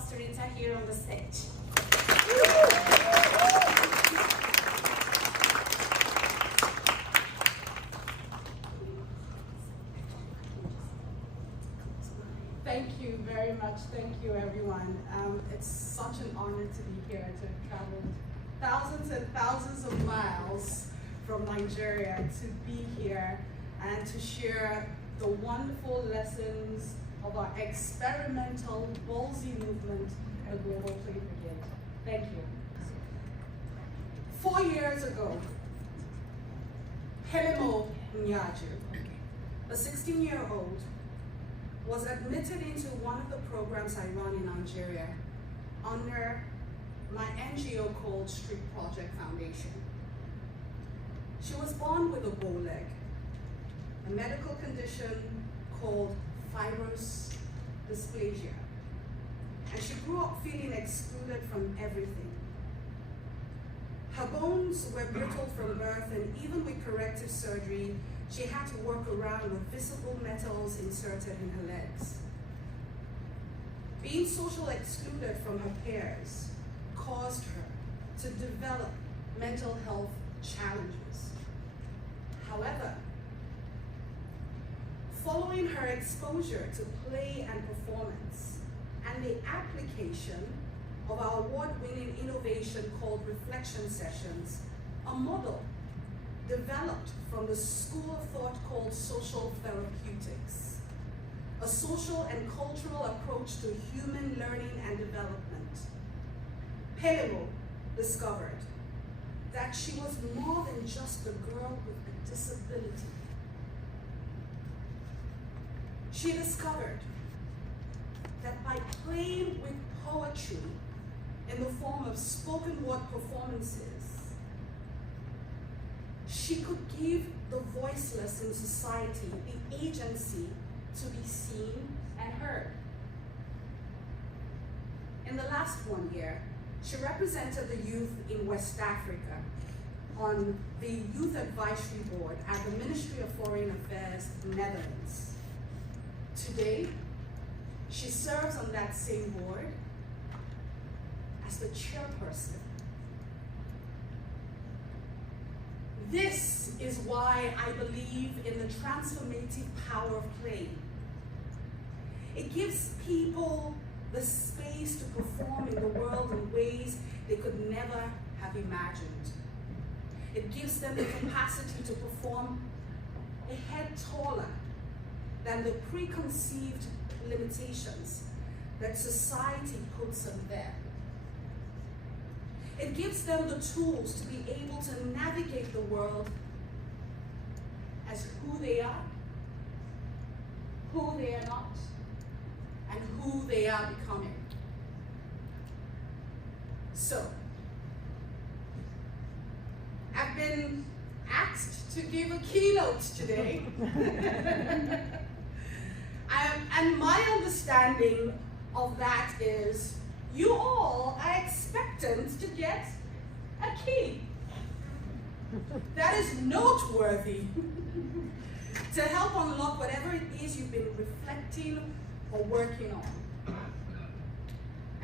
Pastor Rita here on the stage. Thank you very much. Thank you, everyone. It's such an honor to be here, to have traveled thousands and thousands of miles from Nigeria to be here and to share the wonderful lessons of our experimental ballsy movement, the Global Play Brigade. Thank you. 4 years ago, Helemo Nyaju, a 16-year-old, was admitted into one of the programs I run in Nigeria under my NGO called Street Project Foundation. She was born with a bow leg, a medical condition called fibrous dysplasia, and she grew up feeling excluded from everything. Her bones were brittle from birth, and even with corrective surgery, she had to work around with visible metals inserted in her legs. Being socially excluded from her peers caused her to develop mental health challenges. However, following her exposure to play and performance and the application of our award-winning innovation called Reflection Sessions, a model developed from the school of thought called social therapeutics, a social and cultural approach to human learning and development. Helemo discovered that she was more than just a girl with a disability. She discovered that by playing with poetry in the form of spoken word performances, she could give the voiceless in society the agency to be seen and heard. In the last 1 year, she represented the youth in West Africa on the Youth Advisory Board at the Ministry of Foreign Affairs, Netherlands. Today, she serves on that same board as the chairperson. This is why I believe in the transformative power of play. It gives people the space to perform in the world in ways they could never have imagined. It gives them the capacity to perform a head taller than the preconceived limitations that society puts on them. It gives them the tools to be able to navigate the world as who they are not, and who they are becoming. So, I've been asked to give a keynote today. And my understanding of that is you all are expectant to get a key. That is noteworthy to help unlock whatever it is you've been reflecting or working on.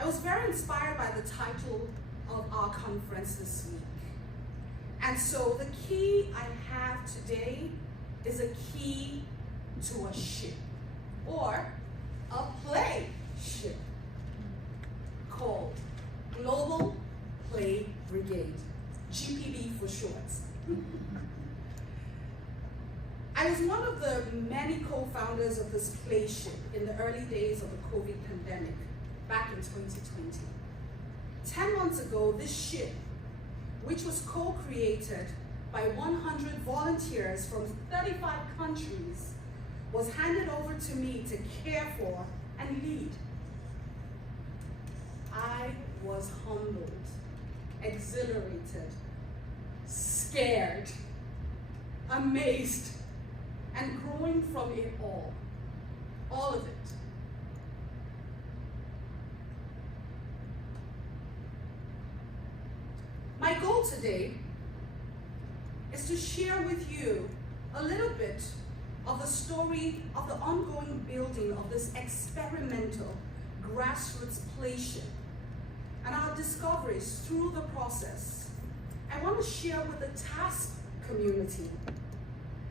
I was very inspired by the title of our conference this week. And so the key I have today is a key to a ship, or a play ship, called Global Play Brigade, GPB for short. I was one of the many co-founders of this play ship in the early days of the COVID pandemic back in 2020. 10 months ago, this ship, which was co-created by 100 volunteers from 35 countries, was handed over to me to care for and lead. I was humbled, exhilarated, scared, amazed, and growing from it all of it. My goal today is to share with you a little bit of the story of the ongoing building of this experimental grassroots playship and our discoveries through the process, I want to share with the TASP community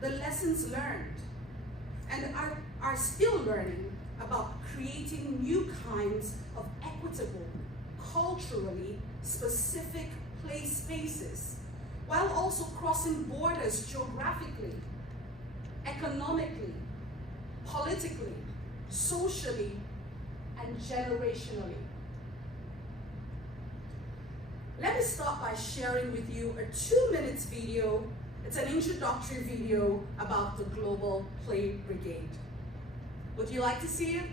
the lessons learned and are still learning about creating new kinds of equitable, culturally specific play spaces, while also crossing borders geographically, economically, politically, socially, and generationally. Let me start by sharing with you a 2-minute video. It's an introductory video about the Global Play Brigade. Would you like to see it?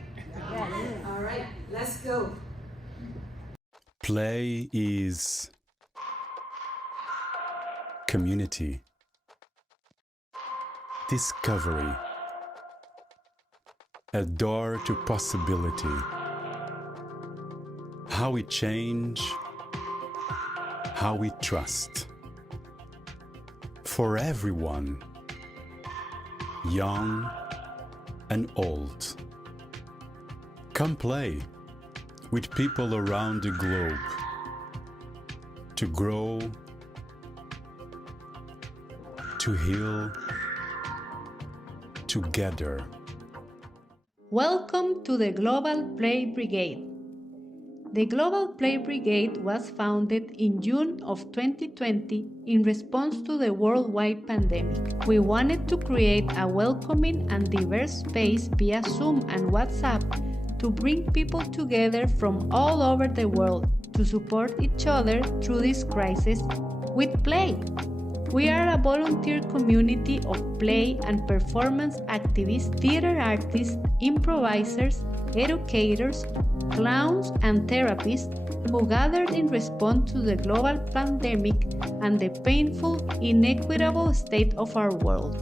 Yes. All right, let's go. Play is community, discovery, a door to possibility. How we change, how we trust. For everyone, young and old. Come play with people around the globe to grow, to heal together. Welcome to the Global Play Brigade. The Global Play Brigade was founded in June of 2020 in response to the worldwide pandemic. We wanted to create a welcoming and diverse space via Zoom and WhatsApp to bring people together from all over the world to support each other through this crisis with play. We are a volunteer community of play and performance activists, theater artists, improvisers, educators, clowns, and therapists who gathered in response to the global pandemic and the painful, inequitable state of our world.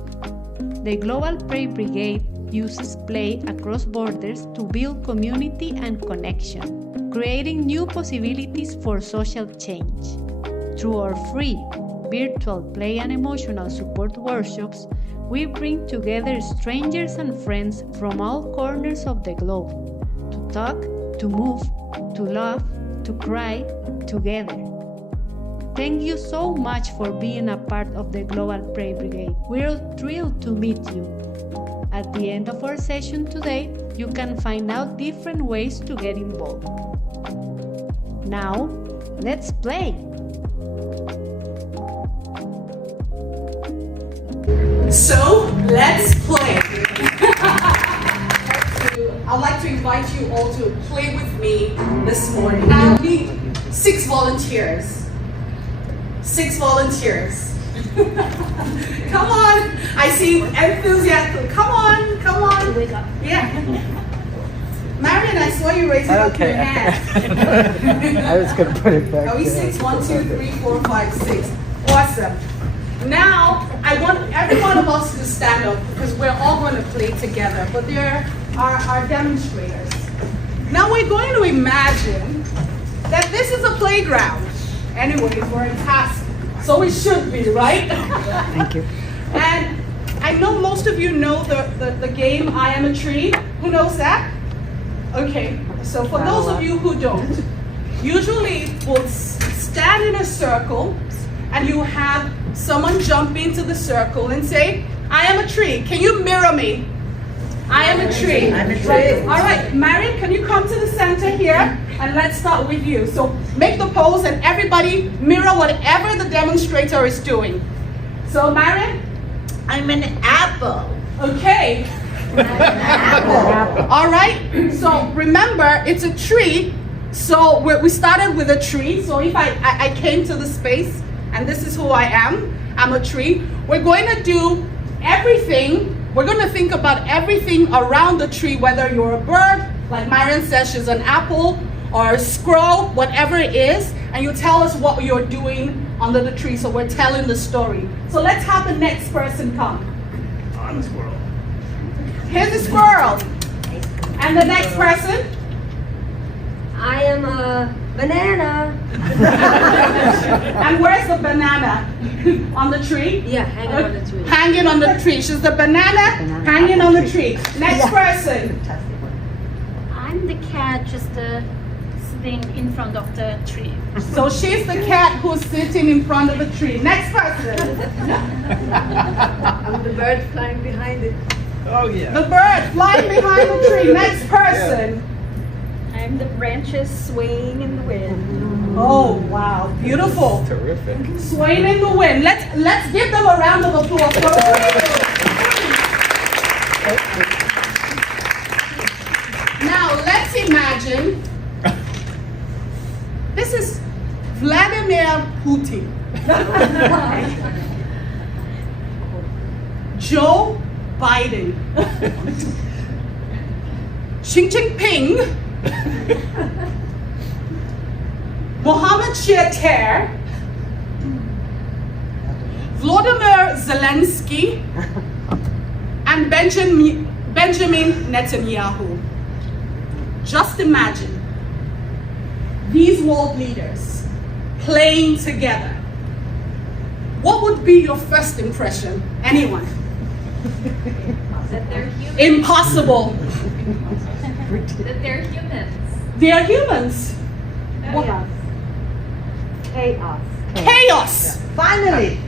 The Global Play Brigade uses play across borders to build community and connection, creating new possibilities for social change. Through our free virtual play and emotional support workshops, we bring together strangers and friends from all corners of the globe to talk, to move, to laugh, to cry together. Thank you so much for being a part of the Global Play Brigade. We're thrilled to meet you. At the end of our session today, you can find out different ways to get involved. Now, let's play! So, let's play. I'd like to invite you all to play with me this morning. I'll need 6 volunteers. 6 volunteers. Come on. I see enthusiasm. Come on, come on. Wake up. Yeah. Marion, I saw you raising up your hand. I was going to put it back. Are we 6? 1, 2, 3, 4, 5, 6. Awesome. Now, I want every one of us to stand up because we're all going to play together, but there are our demonstrators. Now we're going to imagine that this is a playground. Anyways, we're in TASP, so it should be, right? Thank you. And I know most of you know the game I Am a Tree. Who knows that? Okay, so for those of you who don't, usually we'll stand in a circle and you have someone jump into the circle and say, I am a tree. Can you mirror me? I am a tree. I'm a tree. Right. All right, Marion, can you come to the center here? And let's start with you. So make the pose and everybody mirror whatever the demonstrator is doing. So Marion? I'm an apple. Okay. All right, so remember, it's a tree. So we started with a tree. So if I came to the space, and this is who I am, I'm a tree. We're going to do everything. We're going to think about everything around the tree, whether you're a bird, like Marion says, she's an apple, or a squirrel, whatever it is, and you tell us what you're doing under the tree. So we're telling the story. So let's have the next person come. I'm a squirrel. Here's a squirrel. And the next person? I am a banana. And where's the banana? On the tree? Yeah, hanging on the tree. Hanging on the tree. She's the banana hanging on the tree. Next person. I I'm the cat just sitting in front of the tree. So she's the cat who's sitting in front of the tree. Next person. I'm the bird flying behind it. Oh, yeah. The bird flying behind the tree. Next person. I'm the branches swaying in the wind. Oh, wow. Beautiful. Terrific. Swaying in the wind. Let's give them a round of applause. Now, let's imagine this is Vladimir Putin, Joe Biden, Xi Jinping, Mohammed Shia, Volodymyr Zelensky, and Benjamin Netanyahu. Just imagine these world leaders playing together. What would be your first impression? Anyone? That they're humans. Impossible. That they're humans. They are humans. Chaos. Chaos. Chaos. Finally.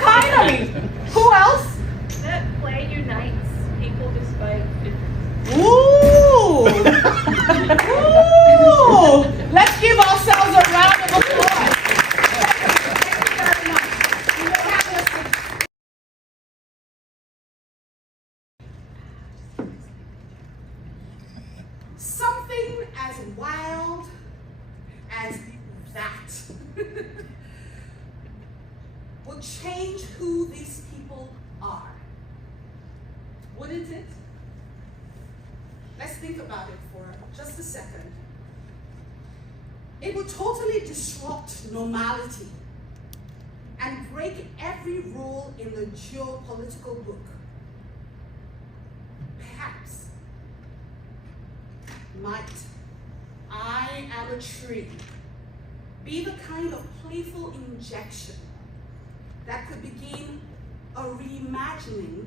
Finally. Who else? That play unites people despite differences. Ooh. Ooh. Let's give ourselves a round of applause. Something as wild as that will change who these people are. Wouldn't it? Let's think about it for just a second. It will totally disrupt normality and break every rule in the geopolitical book. Perhaps might I am a tree be the kind of playful injection that could begin a reimagining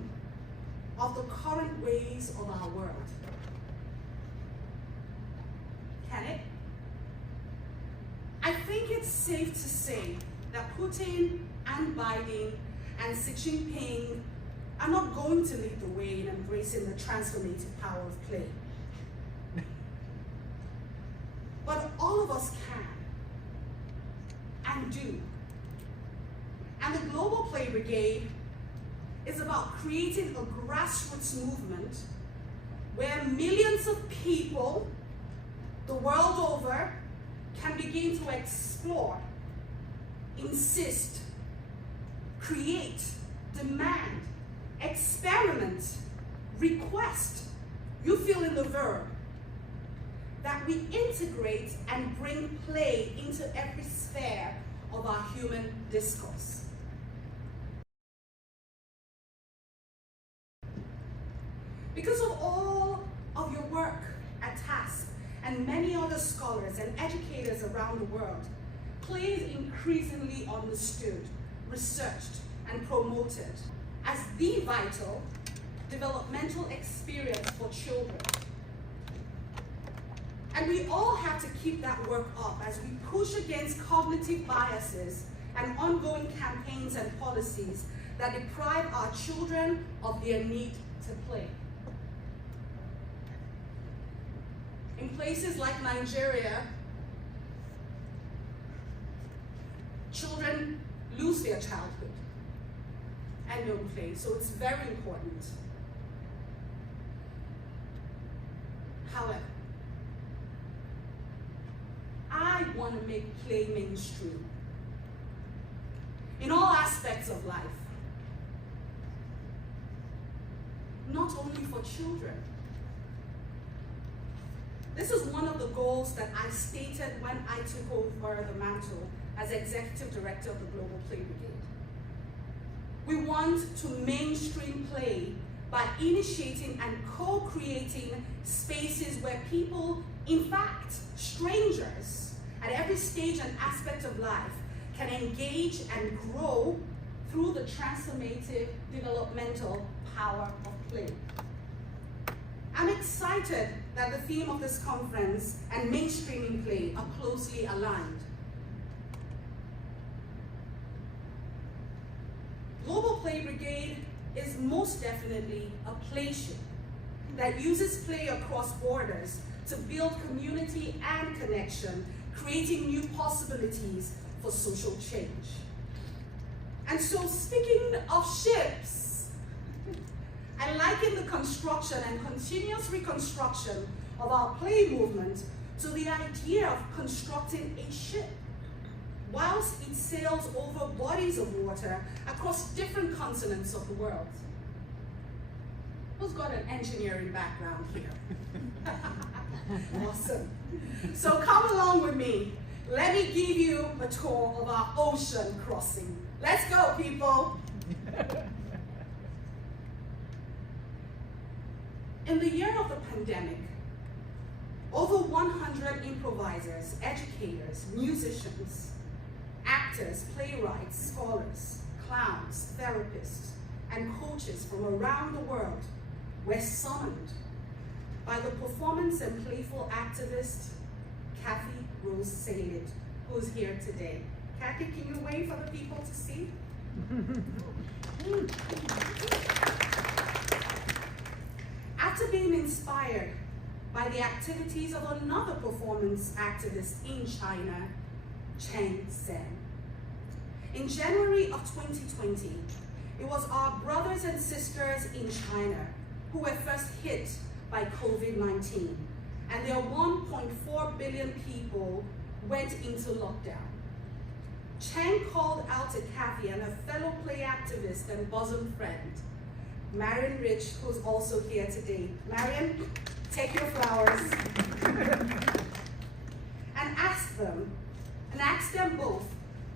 of the current ways of our world? Can it? I think it's safe to say that Putin and Biden and Xi Jinping are not going to lead the way in embracing the transformative power of play. But all of us can and do. And the Global Play Brigade is about creating a grassroots movement where millions of people the world over can begin to explore, insist, create, demand, experiment, request. You fill in the verb. That we integrate and bring play into every sphere of our human discourse. Because of all of your work at TASP and many other scholars and educators around the world, play is increasingly understood, researched, and promoted as the vital developmental experience for children. And we all have to keep that work up as we push against cognitive biases and ongoing campaigns and policies that deprive our children of their need to play. In places like Nigeria, children lose their childhood and don't play, so it's very important. However, I want to make play mainstream in all aspects of life, not only for children. This is one of the goals that I stated when I took over the mantle as Executive Director of the Global Play Brigade. We want to mainstream play by initiating and co-creating spaces where people, in fact, strangers, at every stage and aspect of life, can engage and grow through the transformative developmental power of play. I'm excited that the theme of this conference and mainstreaming play are closely aligned. Global Play Brigade is most definitely a play ship that uses play across borders to build community and connection, creating new possibilities for social change. And so, speaking of ships, I liken the construction and continuous reconstruction of our play movement to the idea of constructing a ship whilst it sails over bodies of water across different continents of the world. Who's got an engineering background here? Awesome. So come along with me. Let me give you a tour of our ocean crossing. Let's go, people. In the year of the pandemic, over 100 improvisers, educators, musicians, actors, playwrights, scholars, clowns, therapists, and coaches from around the world were summoned by the performance and playful activist, Kathy Rose Salid, who's here today. Kathy, can you wave for the people to see? After being inspired by the activities of another performance activist in China, Chen Sen. In January of 2020, it was our brothers and sisters in China who were first hit by COVID-19, and their 1.4 billion people went into lockdown. Chen called out to Kathy and a fellow play activist and bosom friend, Marion Rich, who's also here today. Marion, take your flowers. and ask them both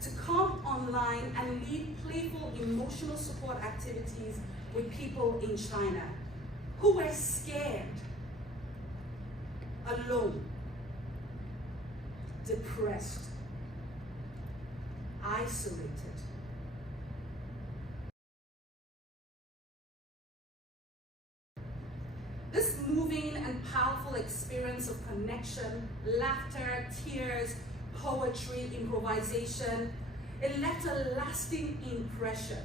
to come online and lead playful emotional support activities with people in China who were scared, alone, depressed, isolated. This moving and powerful experience of connection, laughter, tears, poetry, improvisation, it left a lasting impression.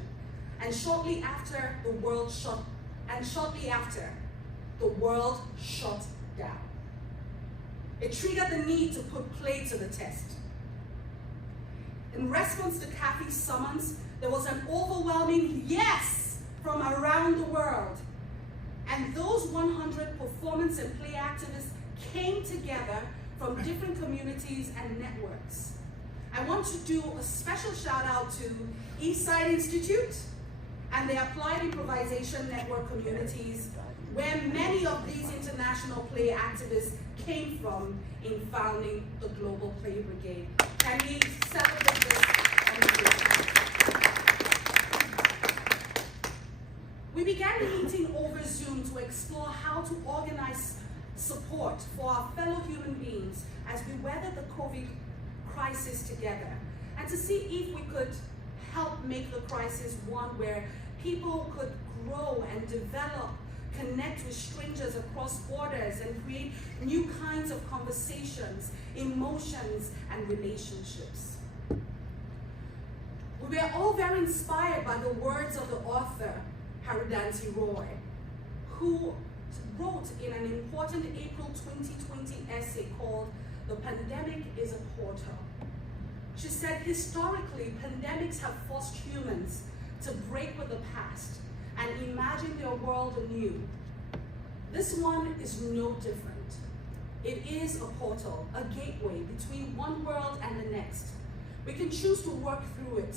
And shortly after, the world shut down. It triggered the need to put play to the test. In response to Kathy's summons, there was an overwhelming yes from around the world. And those 100 performance and play activists came together from different communities and networks. I want to do a special shout out to Eastside Institute and the Applied Improvisation Network communities, where many of these international play activists came from in founding the Global Play Brigade. Can we celebrate this on the stage? We began meeting over Zoom to explore how to organize support for our fellow human beings as we weather the COVID crisis together, and to see if we could help make the crisis one where people could grow and develop, connect with strangers across borders, and create new kinds of conversations, emotions, and relationships. We were all very inspired by the words of the author, Haridanti Roy, who wrote in an important April 2020 essay called "The Pandemic is a Portal." She said, historically, pandemics have forced humans to break with the past and imagine their world anew. This one is no different. It is a portal, a gateway between one world and the next. We can choose to work through it,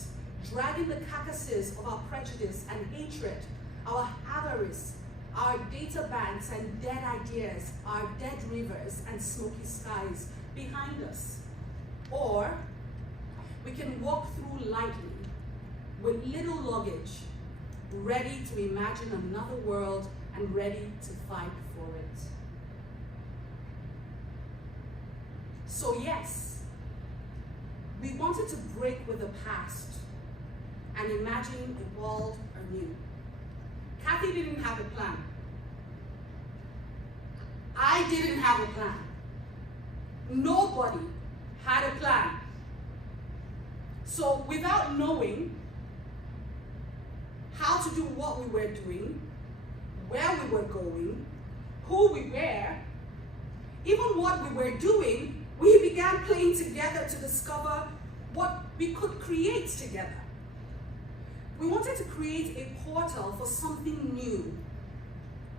dragging the carcasses of our prejudice and hatred, our avarice, our data banks and dead ideas, our dead rivers and smoky skies behind us. Or we can walk through lightly with little luggage, ready to imagine another world and ready to fight for it. So yes, we wanted to break with the past and imagine a world anew. Kathy didn't have a plan. I didn't have a plan. Nobody had a plan. So without knowing how to do what we were doing, where we were going, who we were, even what we were doing, we began playing together to discover what we could create together. We wanted to create a portal for something new.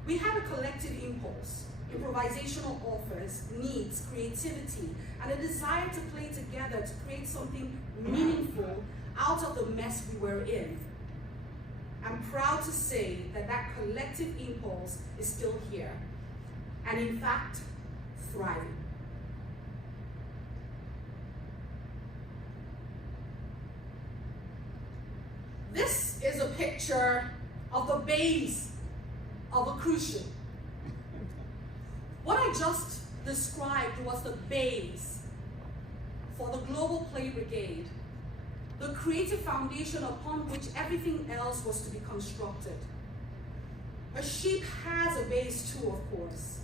We had a collective impulse, improvisational authors, needs, creativity, and a desire to play together to create something meaningful out of the mess we were in. I'm proud to say that that collective impulse is still here, and in fact, thriving. This is a picture of the bays of a cruise ship. What I just described was the bays for the Global Play Brigade, the creative foundation upon which everything else was to be constructed. A ship has a base too, of course.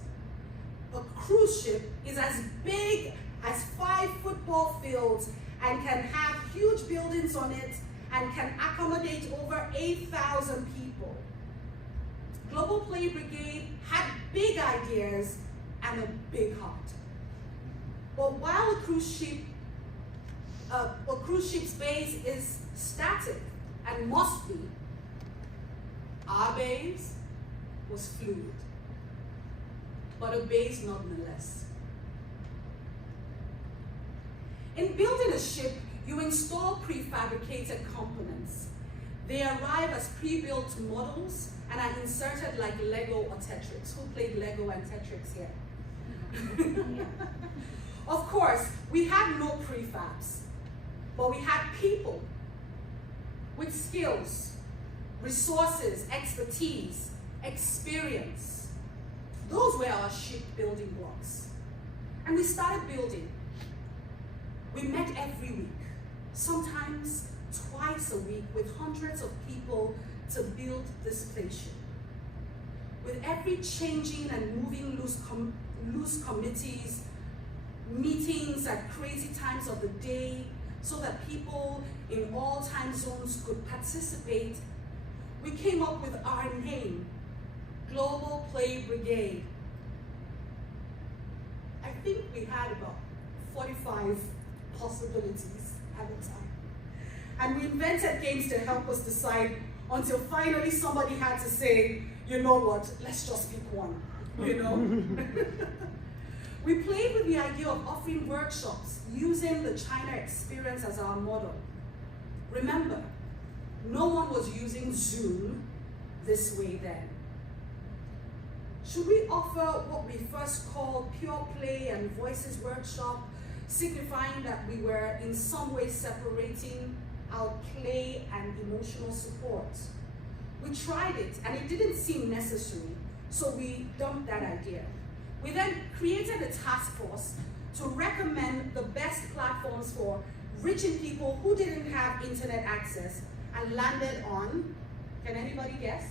A cruise ship is as big as 5 football fields and can have huge buildings on it and can accommodate over 8,000 people. Global Play Brigade had big ideas and a big heart. But while a cruise ship's base is static and must be, our base was fluid, but a base nonetheless. In building a ship, you install prefabricated components. They arrive as pre-built models and are inserted like Lego or Tetris. Who played Lego and Tetris here? Of course, we had no prefabs, but we had people with skills, resources, expertise, experience. Those were our shipbuilding blocks. And we started building. We met every week, sometimes twice a week, with hundreds of people to build this spaceship. With every changing and moving loose committees, meetings at crazy times of the day, so that people in all time zones could participate, we came up with our name, Global Play Brigade. I think we had about 45 possibilities at the time. And we invented games to help us decide until finally somebody had to say, you know what, let's just pick one, you know? We played with the idea of offering workshops using the China experience as our model. Remember, no one was using Zoom this way then. Should we offer what we first called Pure Play and Voices Workshop, signifying that we were in some way separating our play and emotional support? We tried it and it didn't seem necessary, so we dumped that idea. We then created a task force to recommend the best platforms for reaching people who didn't have internet access, and landed on, can anybody guess?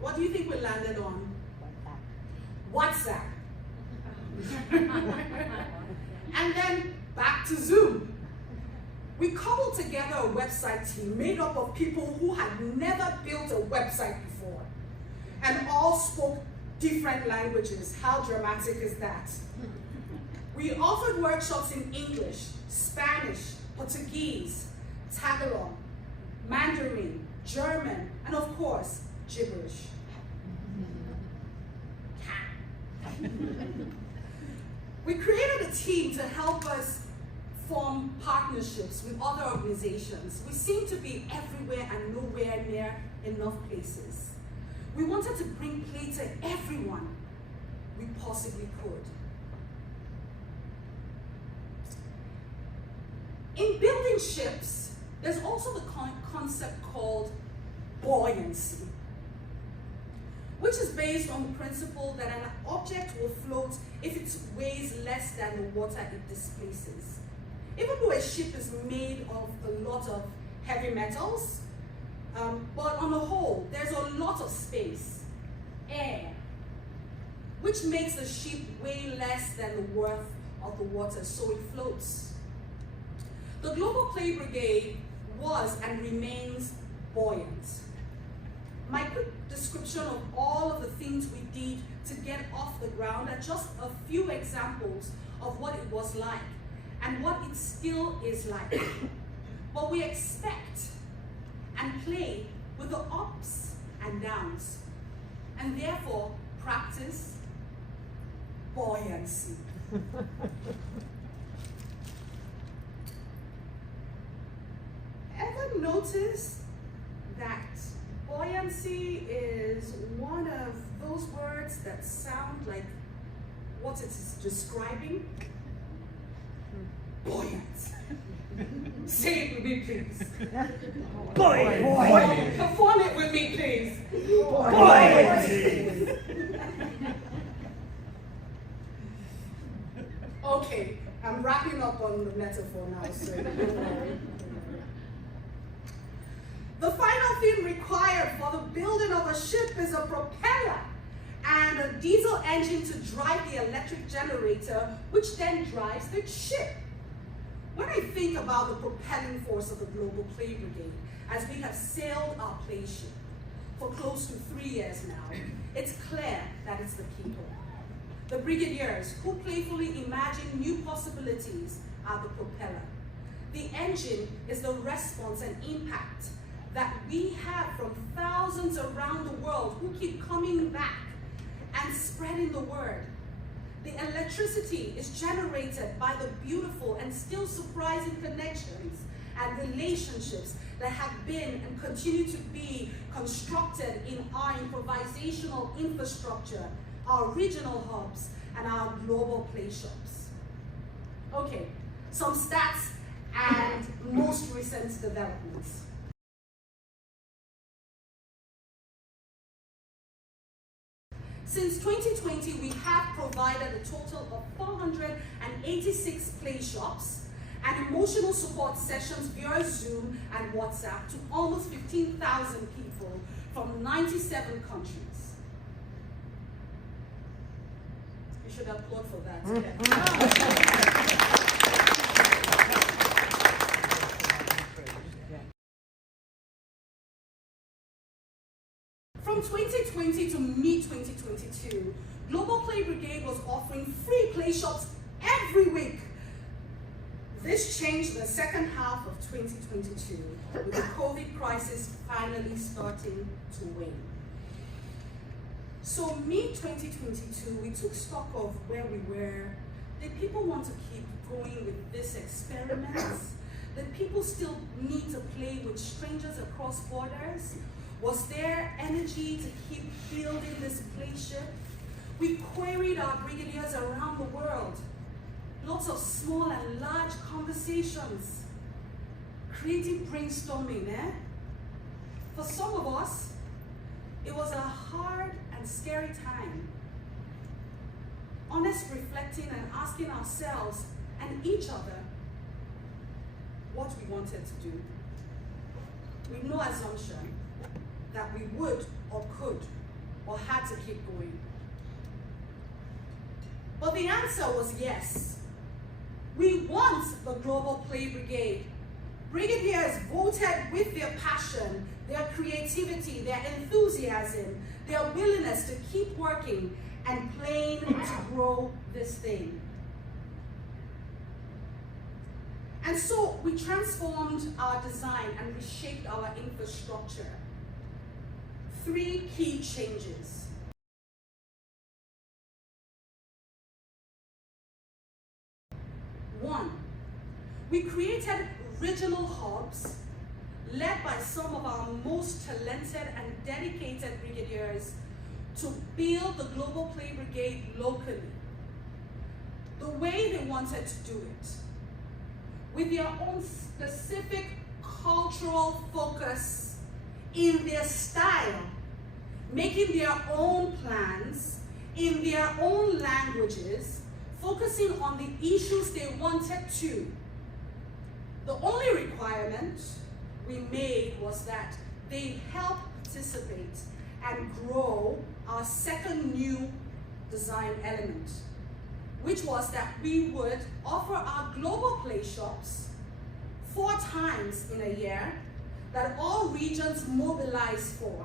What do you think we landed on? WhatsApp. And then back to Zoom. We cobbled together a website team made up of people who had never built a website before and all spoke different languages. How dramatic is that? We offered workshops in English, Spanish, Portuguese, Tagalog, Mandarin, German, and of course, gibberish. We created a team to help us form partnerships with other organizations. We seem to be everywhere and nowhere near enough places. We wanted to bring play to everyone we possibly could. In building ships, there's also the concept called buoyancy, which is based on the principle that an object will float if it weighs less than the water it displaces. Even though a ship is made of a lot of heavy metals, but on the whole, there's a lot of space, air, which makes the ship weigh less than the worth of the water, so it floats. The Global Play Brigade was and remains buoyant. My quick description of all of the things we did to get off the ground are just a few examples of what it was like and what it still is like. But we expect and play with the ups and downs, and therefore practice buoyancy. Ever notice that buoyancy is one of those words that sound like what it is describing? Buoyant. Say it with me, please. Buoyant. Perform it with me, please. Buoyant. Okay, I'm wrapping up on the metaphor now, so don't worry. The final thing required for the building of a ship is a propeller and a diesel engine to drive the electric generator, which then drives the ship. When I think about the propelling force of the Global Play Brigade, as we have sailed our play ship for close to 3 years now, it's clear that it's the people. The brigadiers who playfully imagine new possibilities are the propeller. The engine is the response and impact that we have from thousands around the world who keep coming back and spreading the word. The electricity is generated by the beautiful and still surprising connections and relationships that have been and continue to be constructed in our improvisational infrastructure, our regional hubs, and our global play shops. Okay, some stats and most recent developments. Since 2020, we have provided a total of 486 play shops and emotional support sessions via Zoom and WhatsApp to almost 15,000 people from 97 countries. You should applaud for that. From 2020 to mid-2022, Global Play Brigade was offering free play shops every week. This changed the second half of 2022, with the COVID crisis finally starting to wane. So mid-2022, we took stock of where we were. Did people want to keep going with this experiment? Did people still need to play with strangers across borders? Was there energy to keep building this play ship? We queried our brigadiers around the world. Lots of small and large conversations. Creative brainstorming, eh? For some of us, it was a hard and scary time. Honest reflecting and asking ourselves and each other what we wanted to do. With no assumption that we would or could or had to keep going. But the answer was yes. We want the Global Play Brigade. Brigadiers voted with their passion, their creativity, their enthusiasm, their willingness to keep working and playing to grow this thing. And so we transformed our design and reshaped our infrastructure. 3 key changes. 1, we created regional hubs led by some of our most talented and dedicated brigadiers to build the Global Play Brigade locally, the way they wanted to do it, with their own specific cultural focus in their style, making their own plans in their own languages, focusing on the issues they wanted to. The only requirement we made was that they help participate and grow our second new design element, which was that we would offer our global play shops 4 times in a year that all regions mobilize for.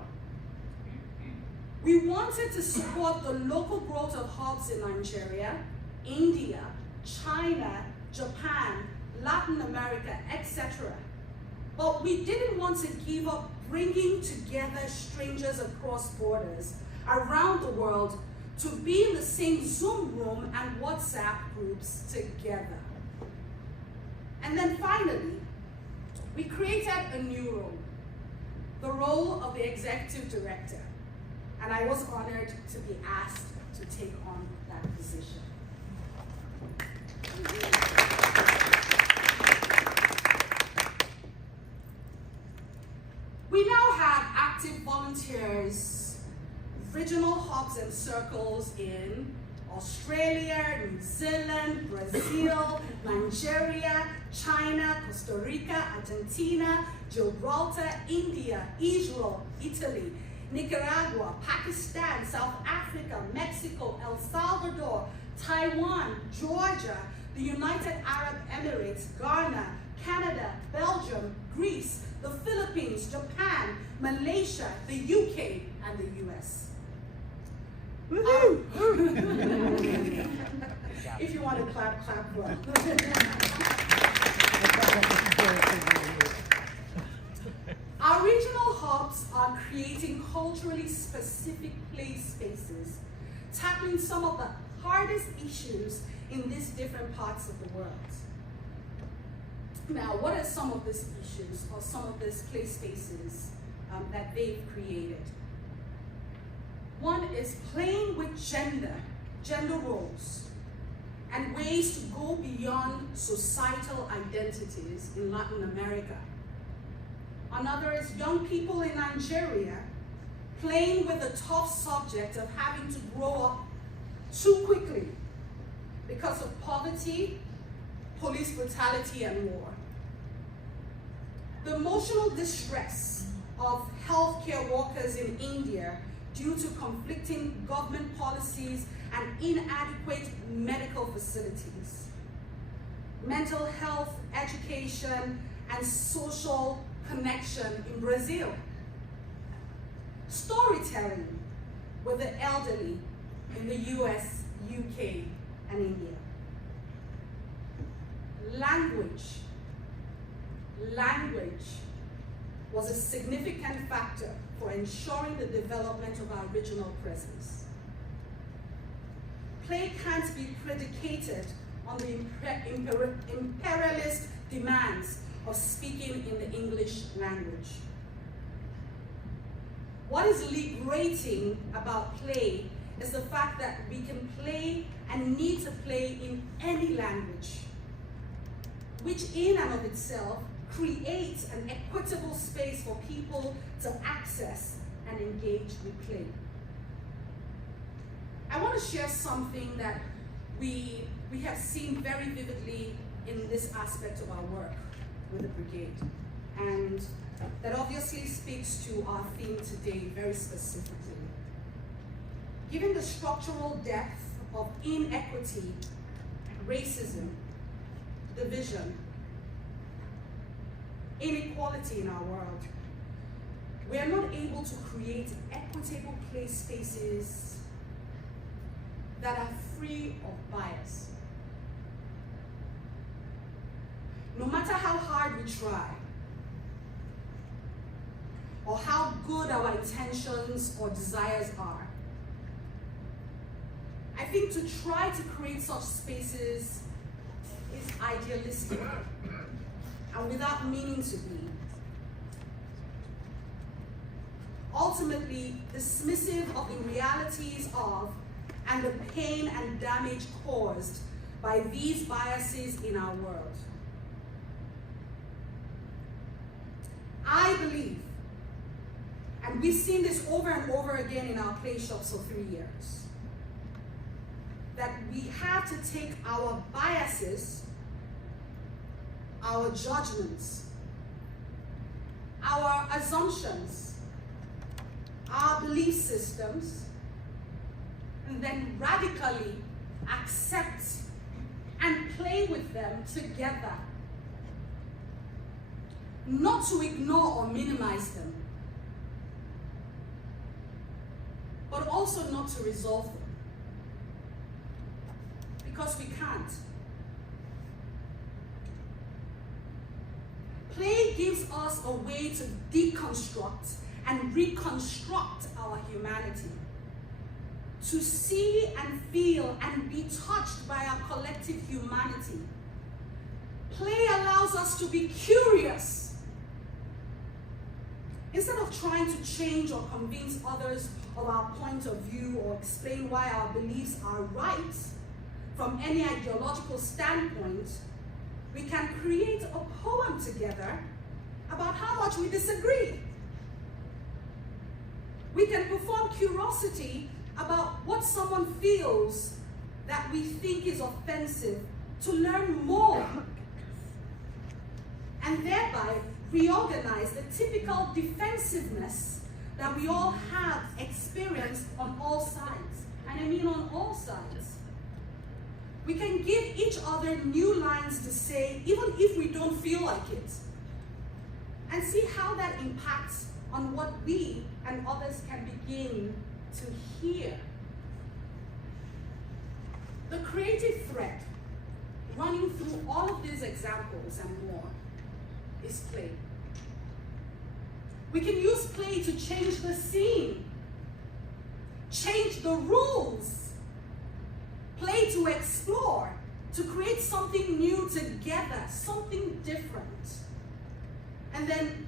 We wanted to support the local growth of hubs in Nigeria, India, China, Japan, Latin America, etc. But we didn't want to give up bringing together strangers across borders around the world to be in the same Zoom room and WhatsApp groups together. And then finally, we created a new role, the role of the executive director. And I was honored to be asked to take on that position. We now have active volunteers, regional hubs and circles in Australia, New Zealand, Brazil, Nigeria, China, Costa Rica, Argentina, Gibraltar, India, Israel, Italy, Nicaragua, Pakistan, South Africa, Mexico, El Salvador, Taiwan, Georgia, the United Arab Emirates, Ghana, Canada, Belgium, Greece, the Philippines, Japan, Malaysia, the UK, and the US. If you want to clap, clap well. Our regional hubs are creating culturally specific play spaces, tackling some of the hardest issues in these different parts of the world. Now, what are some of these issues or some of these play spaces that they've created? One is playing with gender roles, and ways to go beyond societal identities in Latin America. Another is young people in Nigeria playing with the tough subject of having to grow up too quickly because of poverty, police brutality, and war. The emotional distress of healthcare workers in India due to conflicting government policies and inadequate medical facilities. Mental health, education, and social connection in Brazil. Storytelling with the elderly in the US, UK, and India. Language was a significant factor for ensuring the development of our regional presence. Play can't be predicated on the imperialist demands of speaking in the English language. What is liberating about play is the fact that we can play and need to play in any language, which in and of itself creates an equitable space for people to access and engage with play. I want to share something that we have seen very vividly in this aspect of our work with the brigade, and that obviously speaks to our theme today very specifically. Given the structural depth of inequity, racism, division, inequality in our world, we are not able to create equitable play spaces that are free of bias. No matter how hard we try, or how good our intentions or desires are, I think to try to create such spaces is idealistic and without meaning to be. Ultimately, dismissive of the realities of and the pain and damage caused by these biases in our world. I believe, and we've seen this over and over again in our play shops for 3 years, that we have to take our biases, our judgments, our assumptions, our belief systems, and then radically accept and play with them together. Not to ignore or minimize them, but also not to resolve them. Because we can't. Play gives us a way to deconstruct and reconstruct our humanity. To see and feel and be touched by our collective humanity. Play allows us to be curious. Instead of trying to change or convince others of our point of view or explain why our beliefs are right from any ideological standpoint, we can create a poem together about how much we disagree. We can perform curiosity about what someone feels that we think is offensive to learn more, and thereby reorganize the typical defensiveness that we all have experienced on all sides. And I mean on all sides. We can give each other new lines to say, even if we don't feel like it, and see how that impacts on what we and others can begin to hear. The creative thread running through all of these examples and more is play. We can use play to change the scene, change the rules, play to explore, to create something new together, something different, and then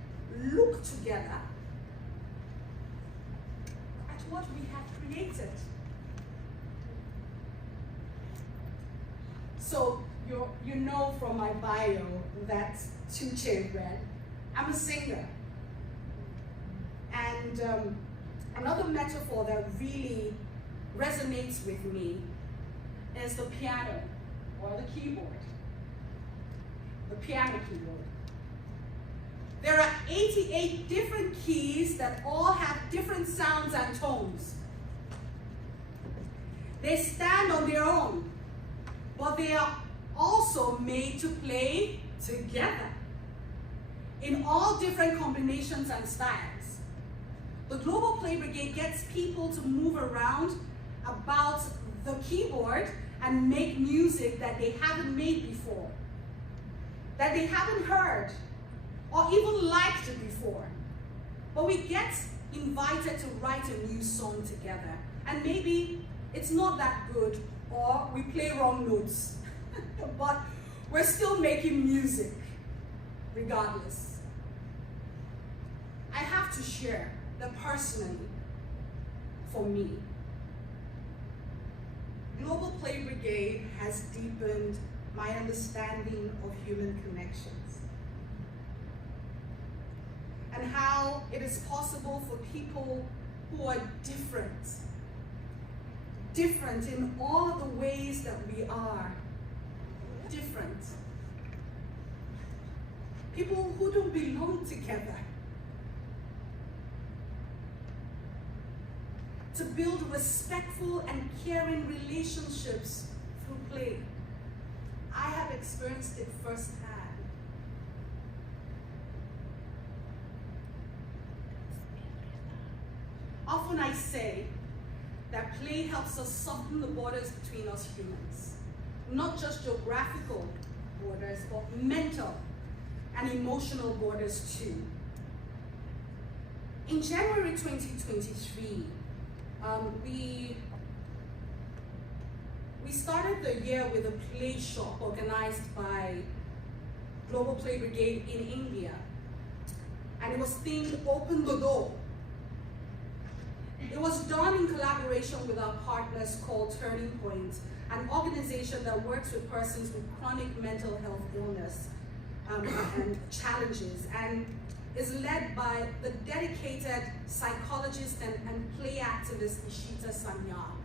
look together at what we have created. So you know from my bio that Tuche read, I'm a singer. And another metaphor that really resonates with me is the piano or the keyboard. The piano keyboard. There are 88 different keys that all have different sounds and tones. They stand on their own, but they are also made to play together in all different combinations and styles. The Global Play Brigade gets people to move around about the keyboard and make music that they haven't made before, that they haven't heard or even liked before. But we get invited to write a new song together, and maybe it's not that good, or we play wrong notes, but we're still making music regardless. I have to share that personally, for me, Global Play Brigade has deepened my understanding of human connections and how it is possible for people who are different in all of the ways that we are different. People who don't belong together. To build respectful and caring relationships through play. I have experienced it firsthand. Often I say that play helps us soften the borders between us humans. Not just geographical borders, but mental and emotional borders too. In January 2023, we started the year with a play shop organized by Global Play Brigade in India, and it was themed Open the Door. It was done in collaboration with our partners called Turning Point, an organization that works with persons with chronic mental health illness and challenges, and is led by the dedicated psychologist and play activist Ishita Sanyal.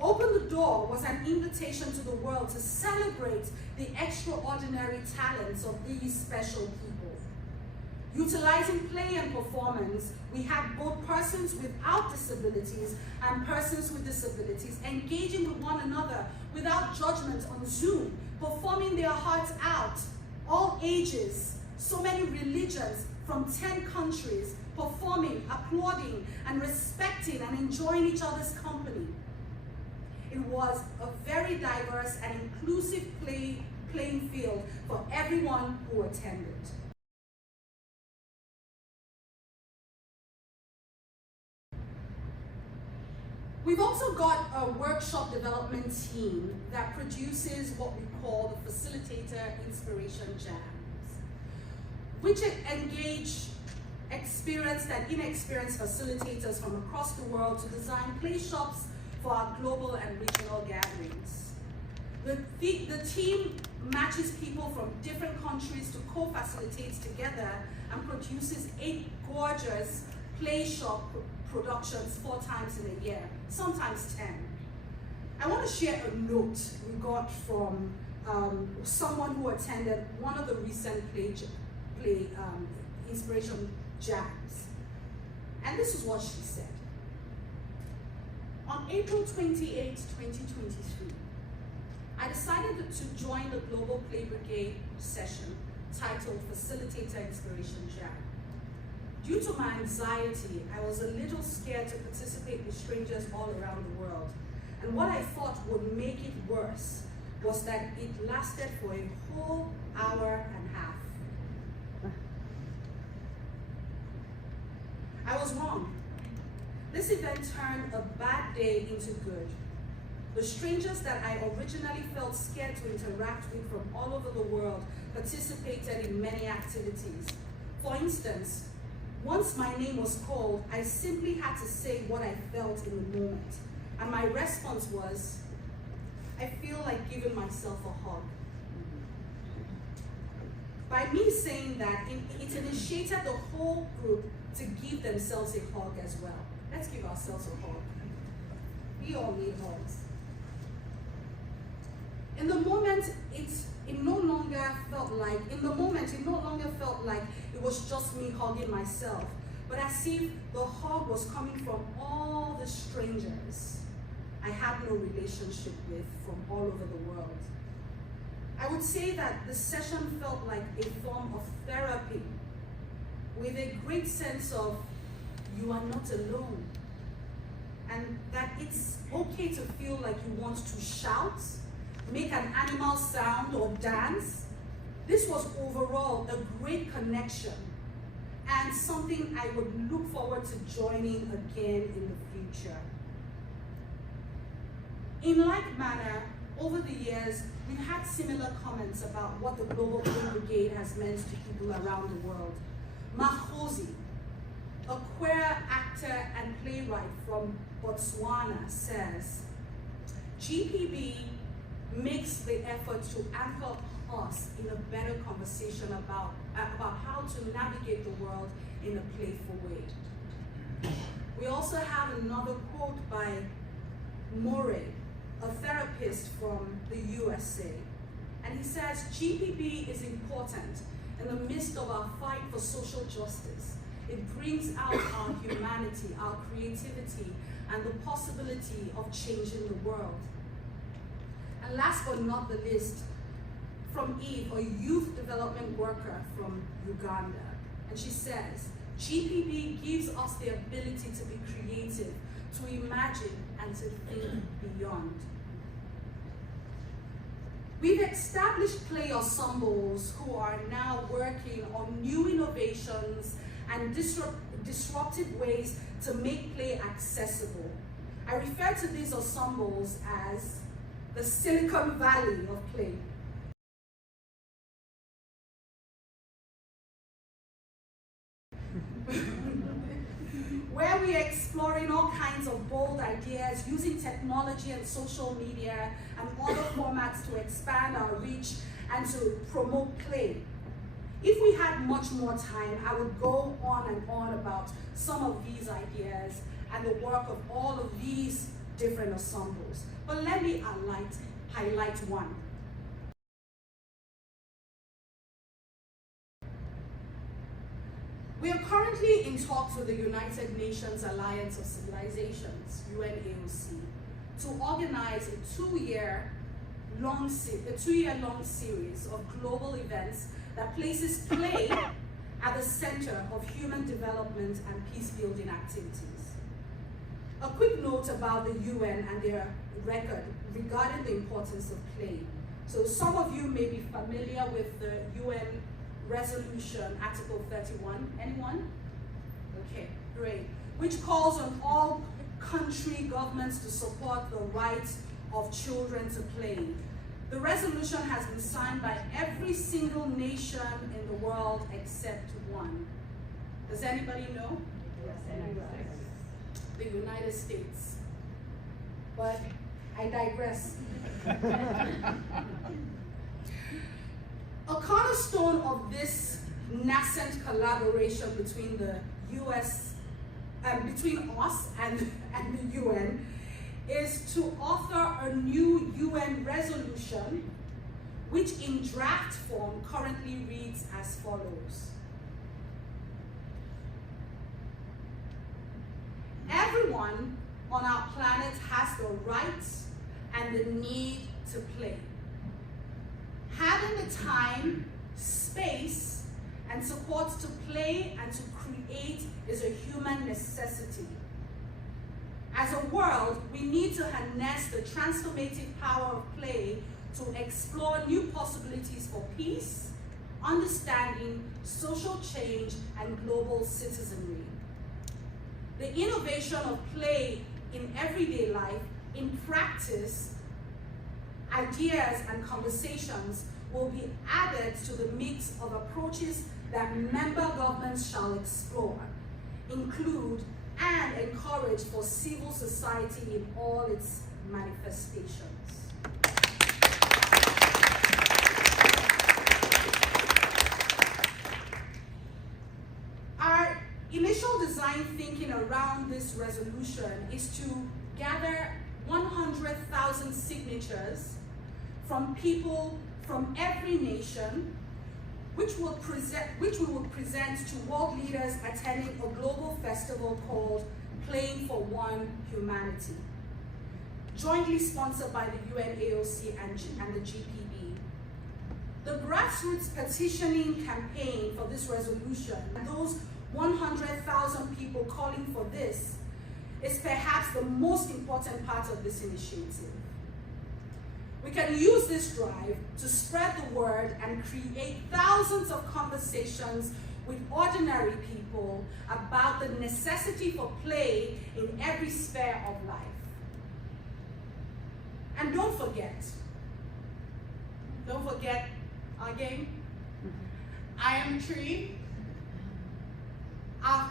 Open the Door was an invitation to the world to celebrate the extraordinary talents of these special people. Utilizing play and performance, we had both persons without disabilities and persons with disabilities engaging with one another without judgment on Zoom, performing their hearts out, all ages, so many religions from 10 countries, performing, applauding, and respecting and enjoying each other's company. It was a very diverse and inclusive playing field for everyone who attended. We've also got a workshop development team that produces what we call the Facilitator Inspiration Jams, which engage experienced and inexperienced facilitators from across the world to design play shops for our global and regional gatherings. The team matches people from different countries to co-facilitate together and produces 8 gorgeous play shop productions 4 times in a year, sometimes 10. I want to share a note we got from someone who attended one of the recent play inspiration jams. And this is what she said. On April 28, 2023, I decided to join the Global Play Brigade session titled Facilitator Inspiration Jam. Due to my anxiety, I was a little scared to participate with strangers all around the world. And what I thought would make it worse was that it lasted for a whole hour and a half. I was wrong. This event turned a bad day into good. The strangers that I originally felt scared to interact with from all over the world participated in many activities. For instance, once my name was called, I simply had to say what I felt in the moment. And my response was, I feel like giving myself a hug. By me saying that, it initiated the whole group to give themselves a hug as well. Let's give ourselves a hug. We all need hugs. In the moment, it no longer felt like it was just me hugging myself, but as if the hug was coming from all the strangers I had no relationship with from all over the world. I would say that the session felt like a form of therapy, with a great sense of you are not alone, and that it's okay to feel like you want to shout, make an animal sound, or dance. This was overall a great connection and something I would look forward to joining again in the future. In like manner, over the years, we've had similar comments about what the Global Play Brigade has meant to people around the world. Mahosi, a queer actor and playwright from Botswana, says, GPB makes the effort to anchor us in a better conversation about how to navigate the world in a playful way. We also have another quote by Moray, a therapist from the USA. And he says, GPB is important in the midst of our fight for social justice. It brings out our humanity, our creativity, and the possibility of changing the world. And last but not the least, from Eve, a youth development worker from Uganda. And she says, GPB gives us the ability to be creative, to imagine, and to think beyond. We've established play ensembles who are now working on new innovations and disruptive ways to make play accessible. I refer to these ensembles as the Silicon Valley of play. Where we are exploring all kinds of bold ideas using technology and social media and other formats to expand our reach and to promote play. If we had much more time, I would go on and on about some of these ideas and the work of all of these different ensembles. But let me highlight one. We are currently in talks with the United Nations Alliance of Civilizations, UNAOC, to organize a two-year-long series of global events that places play at the center of human development and peace-building activities. A quick note about the UN and their record regarding the importance of play. So some of you may be familiar with the UN resolution, Article 31. Anyone? Okay, great. Which calls on all country governments to support the rights of children to play. The resolution has been signed by every single nation in the world except one. Does anybody know? The United States. But I digress. A cornerstone of this nascent collaboration between the US, between us and the UN, is to author a new UN resolution, which in draft form currently reads as follows. Everyone on our planet has the right and the need to play. Having the time, space, and support to play and to create is a human necessity. As a world, we need to harness the transformative power of play to explore new possibilities for peace, understanding, social change, and global citizenry. The innovation of play in everyday life, in practice, ideas and conversations will be added to the mix of approaches that member governments shall explore, include, and encourage for civil society in all its manifestations. Our initial design thinking around this resolution is to gather 100,000 signatures from people from every nation, which we will present to world leaders attending a global festival called Playing for One Humanity, jointly sponsored by the UNAOC and the GPB. The grassroots petitioning campaign for this resolution, and those 100,000 people calling for this, is perhaps the most important part of this initiative. We can use this drive to spread the word and create thousands of conversations with ordinary people about the necessity for play in every sphere of life. And don't forget our game. I am a tree.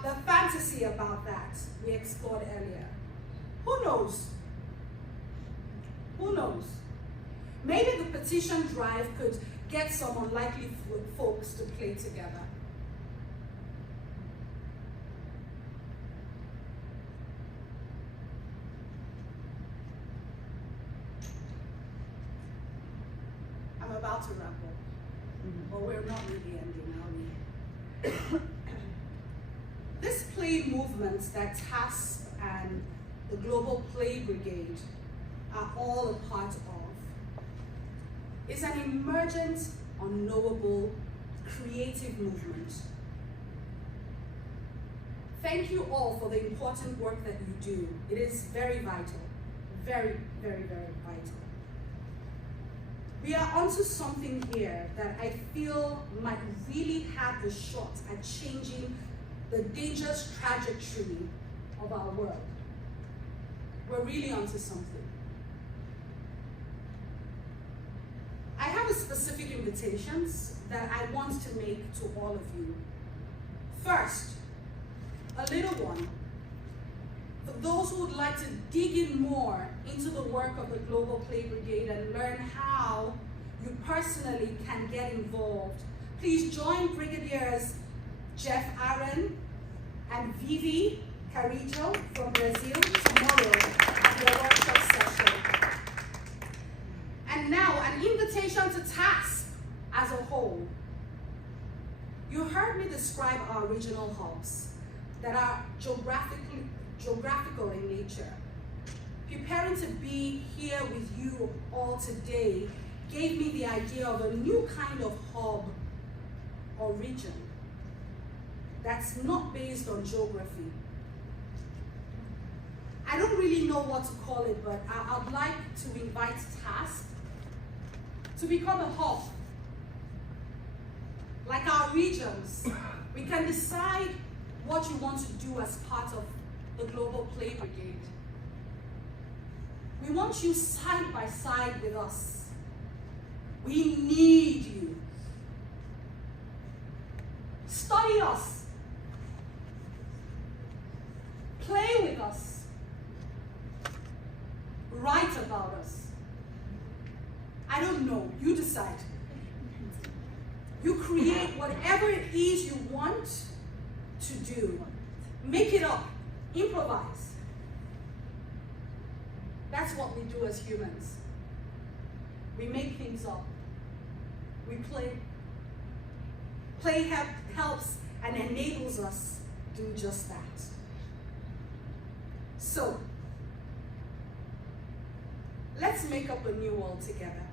The fantasy about that we explored earlier. Who knows? Who knows? Maybe the petition drive could get some unlikely folks to play together. I'm about to wrap up, but we're not really ending, are we? This play movement that TASP and the Global Play Brigade are all a part of is an emergent, unknowable, creative movement. Thank you all for the important work that you do. It is very vital, very, very, very vital. We are onto something here that I feel might really have the shot at changing the dangerous trajectory of our world. We're really onto something. I have specific invitations that I want to make to all of you. First, a little one. For those who would like to dig in more into the work of the Global Play Brigade and learn how you personally can get involved, please join Brigadiers Jeff Aaron and Vivi Carrillo from Brazil tomorrow at the workshop session. And now, an invitation to TASP as a whole. You heard me describe our regional hubs that are geographical in nature. Preparing to be here with you all today gave me the idea of a new kind of hub or region that's not based on geography. I don't really know what to call it, but I'd like to invite TASP to become a hub. Like our regions, we can decide what you want to do as part of the Global Play Brigade. We want you side by side with us. We need you. Study us. Play with us. Write about us. I don't know, you decide. You create whatever it is you want to do. Make it up, improvise. That's what we do as humans. We make things up. We play. Play helps and enables us to do just that. So, let's make up a new world together.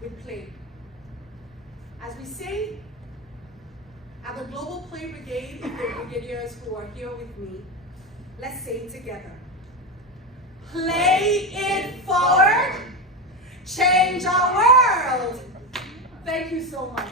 We play. As we say at the Global Play Brigade, the brigadiers who are here with me, let's say it together. Play it forward, change our world. Thank you so much.